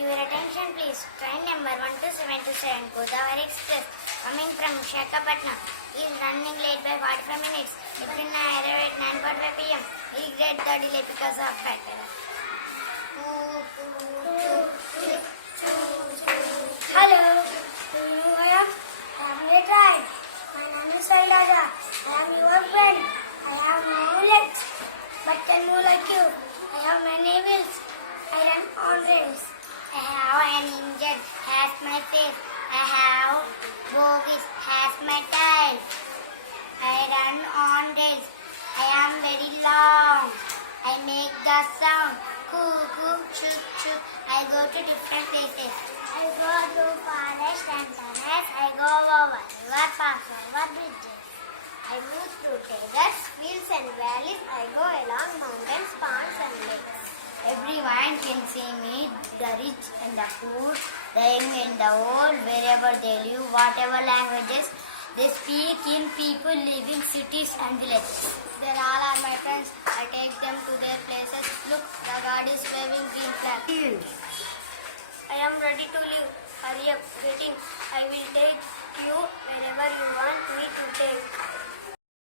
Your attention please. Train number 12727 Godavari Express coming from Visakhapatnam is running late by 45 minutes. If I arrive at 9:45 p.m. Regret the delay because of factor. Hello, do you know who I am? I am your child. My name is Sailaja. I am your friend. I have no legs, but can move like you. I have many wheels. I run on rails. I have an engine, has my face. I have bogies, has my tail. I run on rails. I am very long. I make the sound. Coo, choo, choo. I go to different places. I go to forest and tunnels. I go over river, pass over bridges. I move through deserts, fields and valleys. I go along mountains, ponds and lakes. Everyone can see me, the rich and the poor, the young and the old, wherever they live, whatever languages they speak in, people live in cities and villages. They all are my friends. I take them to their places. Look, the God is waving green flag. I am ready to leave. Hurry up, waiting. I will take you wherever you want me to take.